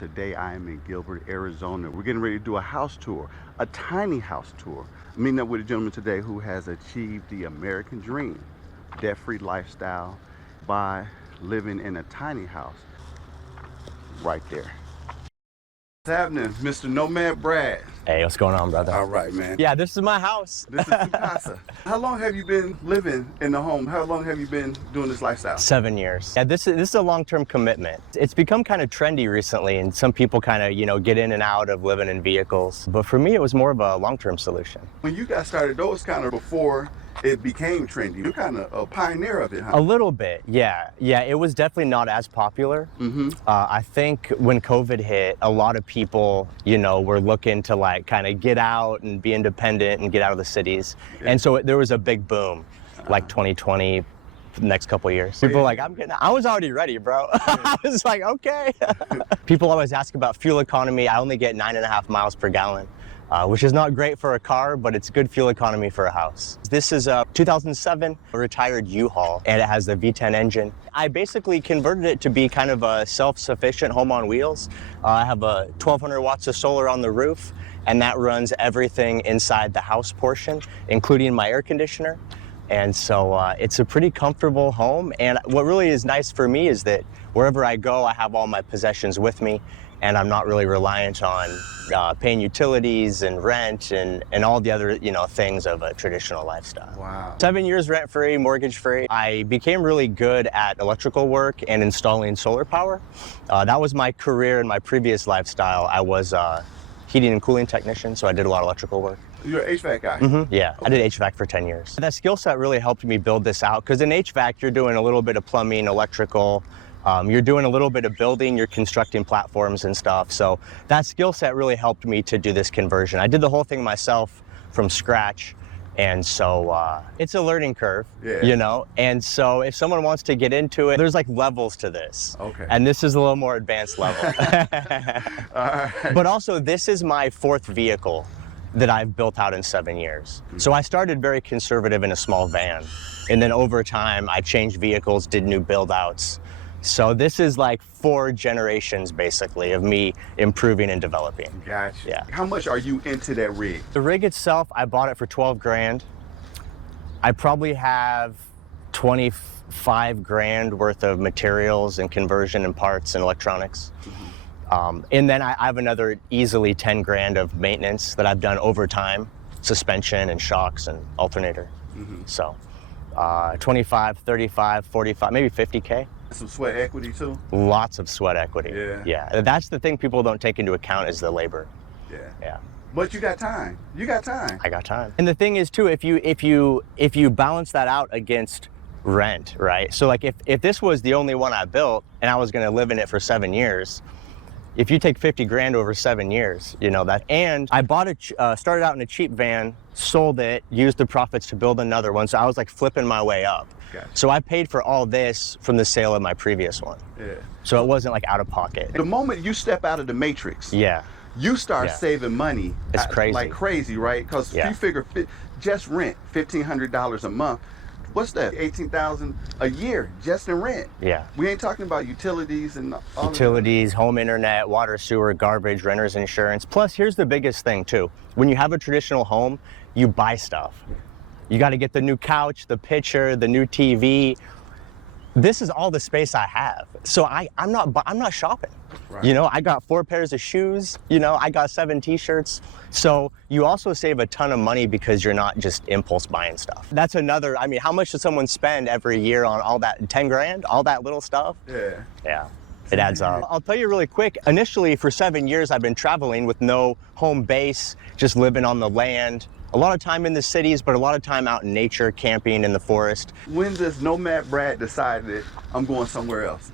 Today I am in Gilbert, Arizona. We're getting ready to do a house tour, a tiny house tour. I'm meeting up with a gentleman today who has achieved the American dream, debt-free lifestyle by living in a tiny house right there. What's happening, Mr. Nomad Brad? Hey, what's going on, brother? All right, man. Yeah, this is my house. This is your casa. How long have you been living in the home? How long have you been doing this lifestyle? 7 years. Yeah, this is a long-term commitment. It's become kind of trendy recently, and some people kind of, get in and out of living in vehicles. But for me, it was more of a long-term solution. When you got started, that was kind of before it became trendy. You're kind of a pioneer of it, huh? A little bit, yeah. Yeah, it was definitely not as popular. I think when COVID hit, a lot of people, were looking to kind of get out and be independent and get out of the cities. Yeah. And so there was a big boom, like 2020, the next couple of years. People were like, I was already ready, bro. I was like, okay. People always ask about fuel economy. I only get 9.5 miles per gallon. Which is not great for a car, but it's good fuel economy for a house. This is a 2007 retired U-Haul, and it has the V10 engine. I basically converted it to be kind of a self-sufficient home on wheels. I have 1,200 watts of solar on the roof, and that runs everything inside the house portion, including my air conditioner. And so it's a pretty comfortable home. And what really is nice for me is that wherever I go, I have all my possessions with me, and I'm not really reliant on paying utilities and rent and all the other things of a traditional lifestyle. Wow. 7 years rent-free, mortgage-free. I became really good at electrical work and installing solar power. That was my career in my previous lifestyle. I was heating and cooling technician, so I did a lot of electrical work. You're an HVAC guy? Yeah, okay. I did HVAC for 10 years. That skill set really helped me build this out, because in HVAC, you're doing a little bit of plumbing, electrical, you're doing a little bit of building, you're constructing platforms and stuff. So that skill set really helped me to do this conversion. I did the whole thing myself from scratch. And so it's a learning curve, And so if someone wants to get into it, there's like levels to this. Okay. And this is a little more advanced level. All right. But also, this is my 4th vehicle that I've built out in 7 years. So I started very conservative in a small van. And then over time, I changed vehicles, did new build outs. So this is like 4 generations, basically, of me improving and developing. Gotcha. Yeah. How much are you into that rig? The rig itself, I bought it for 12 grand. I probably have 25 grand worth of materials and conversion and parts and electronics. And then I have another easily 10 grand of maintenance that I've done over time, suspension and shocks and alternator. So 25, 35, 45, maybe 50K. Some sweat equity too? Lots of sweat equity. Yeah. That's the thing people don't take into account is the labor. Yeah. But you got time. You got time. I got time. And the thing is too, if you balance that out against rent, right? So like if this was the only one I built and I was going to live in it for 7 years, if you take 50 grand over 7 years, that. And I bought it, started out in a cheap van, sold it, used the profits to build another one. So I was like flipping my way up. Gotcha. So I paid for all this from the sale of my previous one. Yeah. So it wasn't like out of pocket. The moment you step out of the matrix, you start saving money. It's crazy. Like crazy, right? Because you figure just rent $1,500 a month. What's that? $18,000 a year just in rent. Yeah. We ain't talking about utilities and all utilities, home internet, water, sewer, garbage, renter's insurance. Plus, here's the biggest thing too. When you have a traditional home, you buy stuff. You got to get the new couch, the pitcher, the new TV. This is all the space I have. So I'm not shopping. Right. I got 4 pairs of shoes, I got 7 t-shirts. So you also save a ton of money because you're not just impulse buying stuff. That's another, how much does someone spend every year on all that, 10 grand, all that little stuff? Yeah. It adds up. I'll tell you really quick, initially for 7 years, I've been traveling with no home base, just living on the land. A lot of time in the cities, but a lot of time out in nature, camping in the forest. When does Nomad Brad decide that I'm going somewhere else?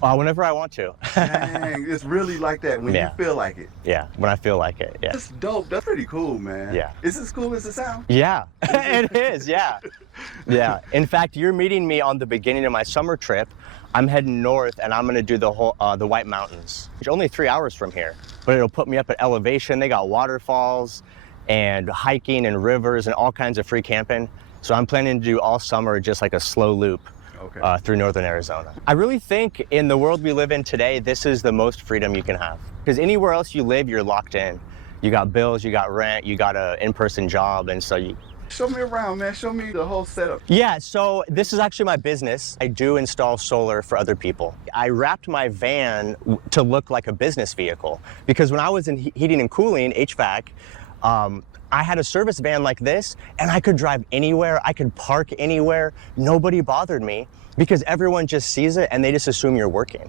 Whenever I want to. Dang, it's really like that when you feel like it. Yeah, when I feel like it, yeah. That's dope. That's pretty cool, man. Yeah. Is it as cool as it sounds? Yeah, it is, yeah. Yeah. In fact, you're meeting me on the beginning of my summer trip. I'm heading north, and I'm going to do the whole the White Mountains. It's only 3 hours from here, but it'll put me up at elevation. They got waterfalls and hiking and rivers and all kinds of free camping. So I'm planning to do all summer just like a slow loop Okay. through northern Arizona. I really think in the world we live in today, this is the most freedom you can have. Because anywhere else you live, you're locked in. You got bills, you got rent, you got an in-person job, and so you... Show me around, man. Show me the whole setup. Yeah, so this is actually my business. I do install solar for other people. I wrapped my van to look like a business vehicle because when I was in heating and cooling, HVAC, I had a service van like this and I could drive anywhere, I could park anywhere. Nobody bothered me because everyone just sees it and they just assume you're working.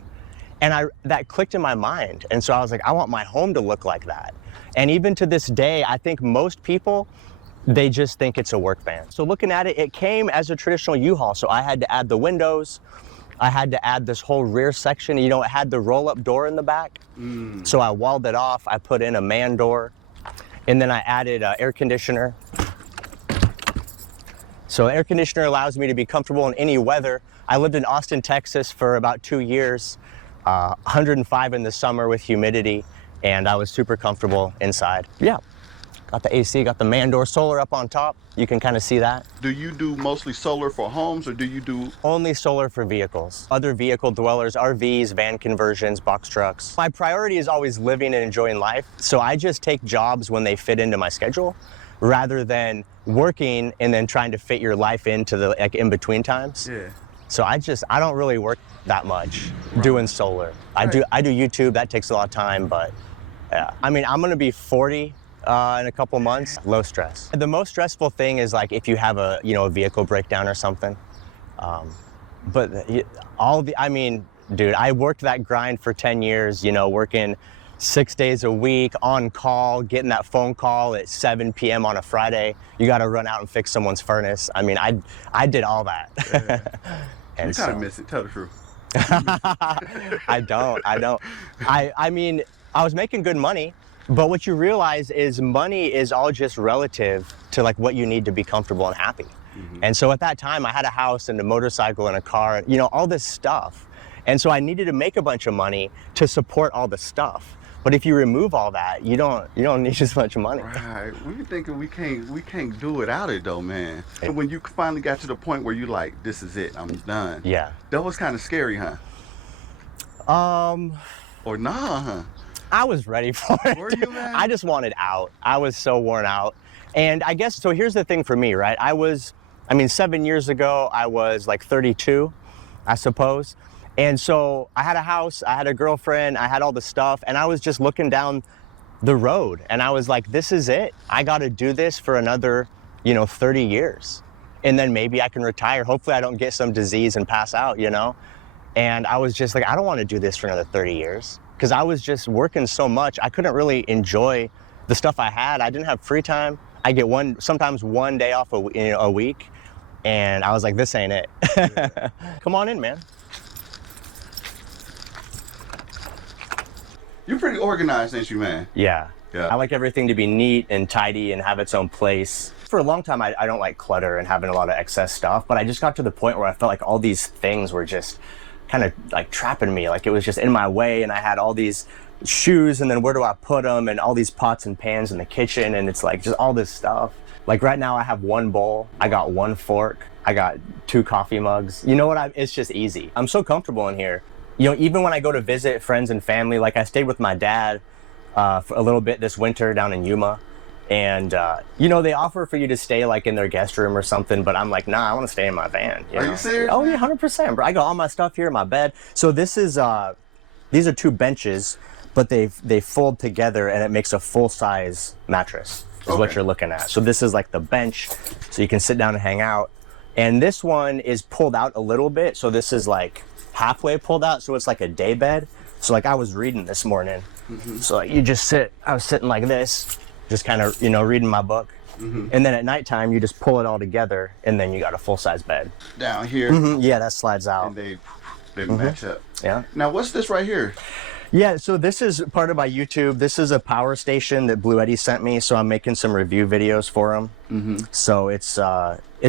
And that clicked in my mind. And so I was like, I want my home to look like that. And even to this day, I think most people, they just think it's a work van. So looking at it, it came as a traditional U-Haul. So I had to add the windows. I had to add this whole rear section. You know, it had the roll-up door in the back. So I walled it off. I put in a man door. And then I added air conditioner. So air conditioner allows me to be comfortable in any weather. I lived in Austin, Texas for about 2 years, 105 in the summer with humidity, and I was super comfortable inside. Yeah. Got the AC, got the man door, solar up on top. You can kind of see that. Do you do mostly solar for homes or do you do? Only solar for vehicles. Other vehicle dwellers, RVs, van conversions, box trucks. My priority is always living and enjoying life. So I just take jobs when they fit into my schedule rather than working and then trying to fit your life into the like in between times. Yeah. So I don't really work that much doing solar. Right. I do YouTube, that takes a lot of time, but yeah. I mean, I'm gonna be 40 in a couple months, low stress. The most stressful thing is like if you have a vehicle breakdown or something. I mean, dude, I worked that grind for 10 years, working 6 days a week on call, getting that phone call at 7 p.m. on a Friday. You got to run out and fix someone's furnace. I mean, I did all that. Yeah. And you kind of miss it, tell the truth. I don't. I mean, I was making good money. But what you realize is money is all just relative to like what you need to be comfortable and happy. And so at that time I had a house and a motorcycle and a car, all this stuff. And so I needed to make a bunch of money to support all the stuff. But if you remove all that, you don't need as much money. Right. We're thinking we can't do without it though, man. And when you finally got to the point where you like, this is it, I'm done. Yeah. That was kind of scary, huh? Or nah, huh? I was ready for it. Were you, man? I just wanted out. I was so worn out. And I guess, so here's the thing for me, right? 7 years ago, I was like 32, I suppose. And so I had a house, I had a girlfriend, I had all the stuff, and I was just looking down the road and I was like, this is it. I got to do this for another, 30 years. And then maybe I can retire. Hopefully I don't get some disease and pass out, And I was just like, I don't want to do this for another 30 years. Because I was just working so much, I couldn't really enjoy the stuff I had. I didn't have free time. I get sometimes one day off a week, and I was like, this ain't it. Yeah. Come on in, man. You're pretty organized, ain't you, man? Yeah. Yeah. I like everything to be neat and tidy and have its own place. For a long time, I don't like clutter and having a lot of excess stuff, but I just got to the point where I felt like all these things were just kind of like trapping me, like it was just in my way, and I had all these shoes, and then where do I put them, and all these pots and pans in the kitchen, and it's like just all this stuff. Like right now I have one bowl, I got one fork, I got 2 coffee mugs. It's just easy. I'm so comfortable in here. Even when I go to visit friends and family, like I stayed with my dad for a little bit this winter down in Yuma. And, they offer for you to stay like in their guest room or something, but I'm like, nah, I want to stay in my van. Are you serious? Oh yeah, 100%, bro. I got all my stuff here in my bed. So these are 2 benches, but they fold together and it makes a full-size mattress is what you're looking at. So this is like the bench, so you can sit down and hang out. And this one is pulled out a little bit. So this is like halfway pulled out. So it's like a day bed. So like I was reading this morning. So like, I was sitting like this, just kind of, reading my book. And then at nighttime, you just pull it all together, and then you got a full-size bed. Down here? Yeah, that slides out. And they match up. Yeah. Now, what's this right here? Yeah, so this is part of my YouTube. This is a power station that Blue Eddy sent me, so I'm making some review videos for them. So it's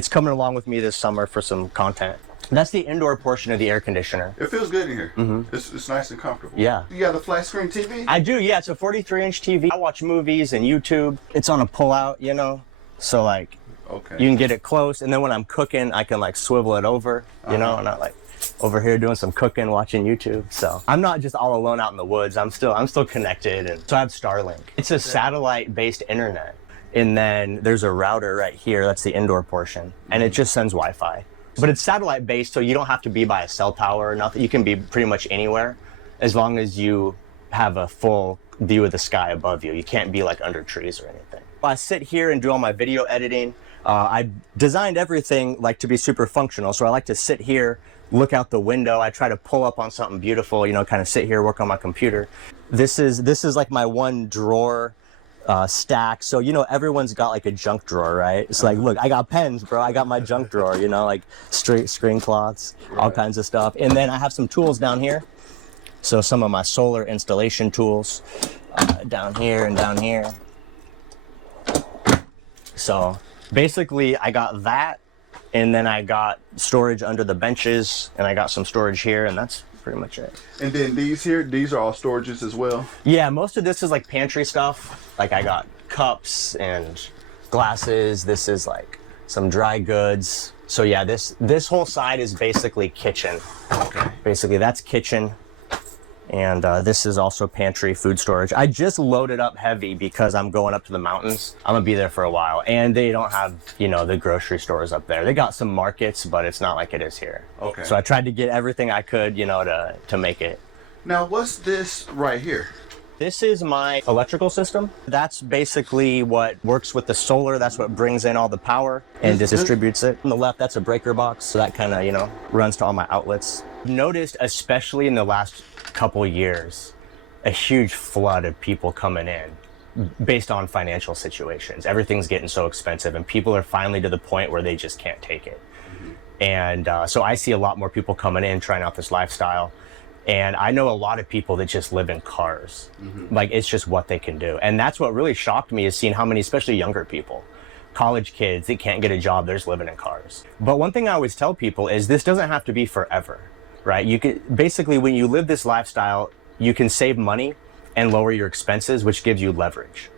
coming along with me this summer for some content. That's the indoor portion of the air conditioner. It feels good in here. It's nice and comfortable. Yeah. You got a flat screen TV? I do, yeah. It's a 43-inch TV. I watch movies and YouTube. It's on a pull-out, So like, Okay. You can get it close, and then when I'm cooking, I can like swivel it over, you know, not like over here doing some cooking, watching YouTube. So I'm not just all alone out in the woods. I'm still connected, and so I have Starlink. It's a satellite-based internet, and then there's a router right here. That's the indoor portion, and it just sends Wi-Fi. But it's satellite-based, so you don't have to be by a cell tower or nothing. You can be pretty much anywhere, as long as you have a full view of the sky above you. You can't be like under trees or anything. I sit here and do all my video editing. I designed everything like to be super functional. So I like to sit here, look out the window. I try to pull up on something beautiful, you know, kind of sit here, work on my computer. This is like my one drawer stack. So, you know, everyone's got like a junk drawer, right? It's like, look, I got pens, bro. I got my junk drawer, you know, like straight screen cloths, all kinds of stuff. And then I have some tools down here. So some of my solar installation tools down here and down here. So basically I got that, and then I got storage under the benches, and I got some storage here, and that's pretty much it. And then these here, these are all storages as well? Yeah, most of this is like pantry stuff. Like I got cups and glasses. This is like some dry goods. So yeah, this whole side is basically kitchen. Okay. Basically that's kitchen. And this is also pantry, food storage. I just loaded up heavy because I'm going up to the mountains. I'm gonna be there for a while, and they don't have, you know, the grocery stores up there. They got some markets, but it's not like it is here. Okay. So I tried to get everything I could, you know, to make it. Now, what's this right here? This is my electrical system. That's basically what works with the solar. That's what brings in all the power and distributes it. On the left, that's a breaker box. So that kind of, you know, runs to all my outlets. Noticed, especially in the last couple years, a huge flood of people coming in based on financial situations. Everything's getting so expensive, and people are finally to the point where they just can't take it. And so I see a lot more people coming in, trying out this lifestyle. And I know a lot of people that just live in cars. Like, it's just what they can do. And that's what really shocked me, is seeing how many, especially younger people, college kids that can't get a job, they're just living in cars. But one thing I always tell people is this doesn't have to be forever, right? You can basically, when you live this lifestyle, you can save money and lower your expenses, which gives you leverage.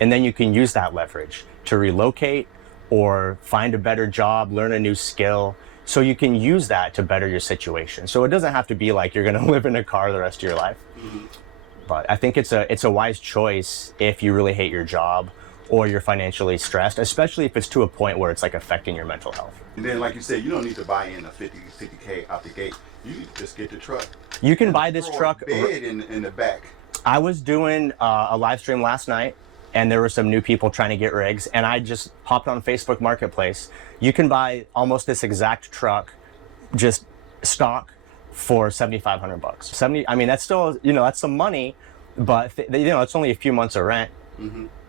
And then you can use that leverage to relocate or find a better job, learn a new skill. So you can use that to better your situation. So it doesn't have to be like you're gonna live in a car the rest of your life. But I think it's a wise choice if you really hate your job or you're financially stressed, especially if it's to a point where it's like affecting your mental health. And then, like you said, you don't need to buy in a 50K out the gate. You just get the truck. You can buy this truck. Bed in the back. I was doing a live stream last night, and there were some new people trying to get rigs, and I just hopped on Facebook Marketplace. You can buy almost this exact truck, just stock, for $7,500. I mean, that's still, you know, that's some money, but you know, it's only a few months of rent.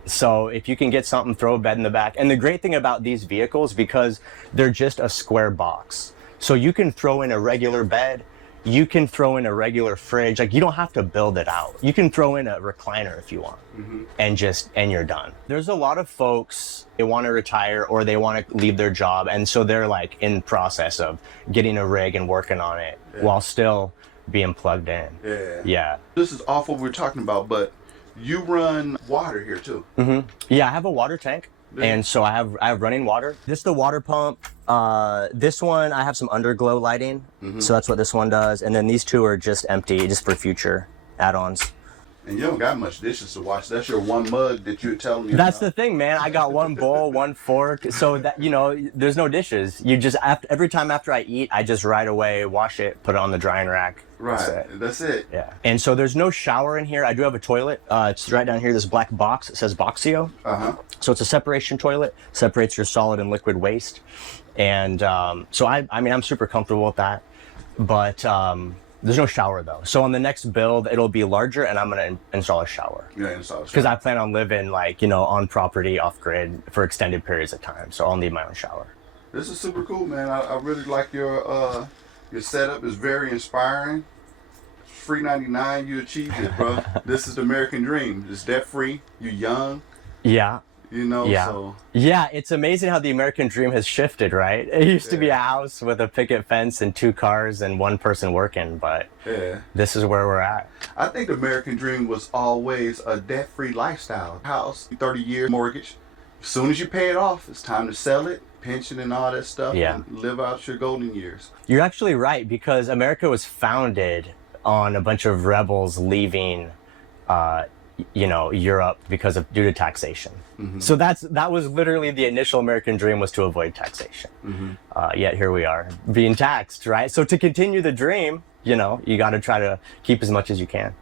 So if you can get something, throw a bed in the back. And the great thing about these vehicles, because they're just a square box, so you can throw in a regular bed, you can throw in a regular fridge. Like, you don't have to build it out. You can throw in a recliner if you want, and you're done. There's a lot of folks, they want to retire or they want to leave their job, and so they're like in process of getting a rig and working on it while still being plugged in. Yeah. This is off what we're talking about, but you run water here too. Yeah, I have a water tank. And so I have running water. This is the water pump. This one, I have some underglow lighting. So that's what this one does. And then these two are just empty, just for future add-ons. And you don't got much dishes to wash. That's your one mug that you're telling me That's about. the thing, man. I got one bowl, one fork. So that, you know, there's no dishes. You just, every time after I eat, I just right away wash it, put it on the drying rack. Right, that's it. Yeah. And so there's no shower in here. I do have a toilet. It's right down here, this black box. It says Boxio. So it's a separation toilet, separates your solid and liquid waste. And so I mean, I'm super comfortable with that. But there's no shower though. So on the next build, it'll be larger, and I'm gonna install a shower. Yeah, install a shower. Because I plan on living, like, you know, on property, off grid for extended periods of time. So I'll need my own shower. This is super cool, man. I really like your setup. Is very inspiring. Free 99, you achieved it, bro. This is the American dream. It's debt free. You're young. Yeah. You know, so. Yeah, it's amazing how the American dream has shifted, right? It used to be a house with a picket fence and 2 cars and 1 person working, but this is where we're at. I think the American dream was always a debt-free lifestyle. House, 30-year mortgage, As soon as you pay it off, it's time to sell it, pension and all that stuff, Yeah. and live out your golden years. You're actually right, because America was founded on a bunch of rebels leaving, Europe due to taxation. So that was literally the initial American dream, was to avoid taxation. Yet here we are being taxed, right? So to continue the dream, you got to try to keep as much as you can.